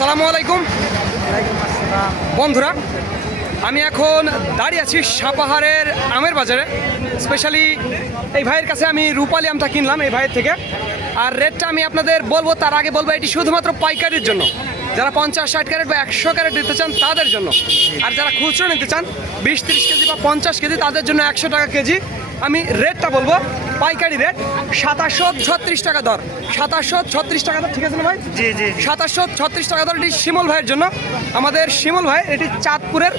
আসসালামু আলাইকুম। বন্ধুরা, আমি এখন দাঁড়িয়ে আছি সাপাহারের আমের বাজারে। স্পেশালি এই ভাইয়ের কাছে আমি রূপালি আমটা কিনলাম এই ভাইয়ের থেকে। আর রেটটা আমি আপনাদের বলব, তার আগে বলব, এটি শুধুমাত্র পাইকারির জন্য। যারা পঞ্চাশ, ষাট ক্যারেট বা একশো ক্যারেট নিতে চান, তাদের জন্য। আর যারা খুচরো নিতে চান, বিশ, তিরিশ কেজি বা পঞ্চাশ কেজি, তাদের জন্য একশো টাকা কেজি। আমি রেটটা বলব পাইকারি রেট সাতাশশো ছত্রিশ টাকা দর। সাতাশশো ছত্রিশ টাকা দর ঠিক আছে না ভাই? জি জি সাতাশশো ছত্রিশ টাকা দর এটি শিমল ভাইয়ের জন্য। আমাদের শিমল ভাই এটি চাঁদপুরের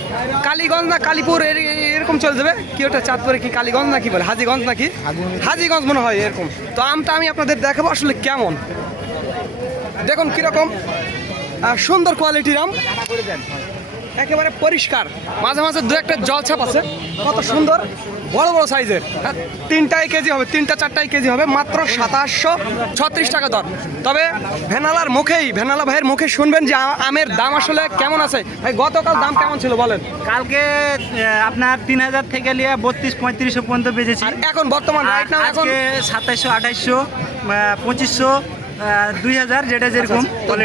কালীগঞ্জ না কালীপুর এর- এরকম চলে যাবে। কি ওটা চাঁদপুরে কি কালীগঞ্জ না কি বলে? হাজিগঞ্জ নাকি? হাজিগঞ্জ। মনে হয় এরকম। তো আমটা আমি আপনাদের দেখাবো আসলে কেমন। দেখুন কীরকম সুন্দর কোয়ালিটির আম। একেবারে পরিষ্কার। মাঝে মাঝে দু একটা জল ছাপ আছে। কত সুন্দর। বড় বড় সাইজের। হ্যাঁ, তিনটাই কেজি হবে তিনটা চারটাই কেজি হবে মাত্র সাতাশশো ছত্রিশ টাকা দর। তবে ভেনালার মুখেই ভেনালা ভাইয়ের মুখে শুনবেন যে আমের দাম আসলে কেমন আছে। ভাই গতকাল দাম কেমন ছিল বলেন? কালকে আপনার তিন হাজার থেকে নিয়ে বত্রিশ পঁয়ত্রিশশো পর্যন্ত বেজেছি এখন বর্তমান এখন? সাতাইশশো আঠাইশশো পঁচিশশো দুই হাজার যেটা যেরকম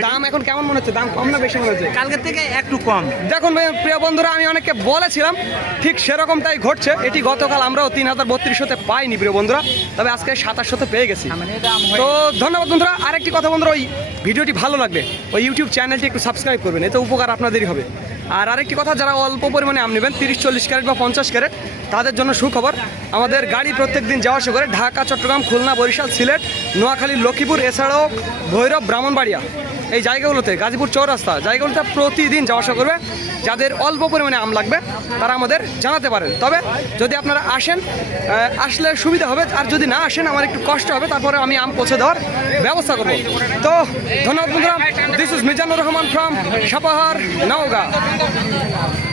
দাম এখন কেমন মনে হচ্ছে? দাম কম না বেশি মনে হচ্ছে? কালকের থেকে একটু কম। দেখুন ভাই, প্রিয় বন্ধুরা আমি অনেককে বলেছিলাম ঠিক সেরকম তাই ঘটছে। এটি গতকাল আমরাও তিন হাজার বত্রিশশোতে পাইনি প্রিয় বন্ধুরা। তবে আজকে সাতাশশোতে পেয়ে গেছি। তো ধন্যবাদ বন্ধুরা। আরেকটি কথা বন্ধুরা ওই ভিডিওটি ভালো লাগবে ওই ইউটিউব চ্যানেলটি একটু সাবস্ক্রাইব করবেন। এতে উপকার আপনাদেরই হবে। আর আরেকটি কথা, যারা অল্প পরিমাণে আম নেবেন, তিরিশ, চল্লিশ ক্যারেট বা পঞ্চাশ ক্যারেট, তাদের জন্য সুখবর, আমাদের গাড়ি প্রত্যেক দিন যাওয়া আসা করে ঢাকা, চট্টগ্রাম, খুলনা, বরিশাল, সিলেট, নোয়াখালী, লক্ষ্মীপুর, এছাড়াও ভৈরব, ব্রাহ্মণবাড়িয়া, এই জায়গাগুলোতে, গাজীপুর চৌরাস্তা, জায়গাগুলোতে প্রতিদিন যাওয়া আসা করবে। যাদের অল্প পরিমাণে আম লাগবে, তারা আমাদের জানাতে পারেন। তবে যদি আপনারা আসেন আসলে সুবিধা হবে, আর যদি না আসেন, আমার একটু কষ্ট হবে, তারপরে আমি আম পৌঁছে দেওয়ার ব্যবস্থা করব। তো, ধন্যবাদ বন্ধুরা। This is Mizanur Rahman from Sapahar, Naogaon. 감사합 니.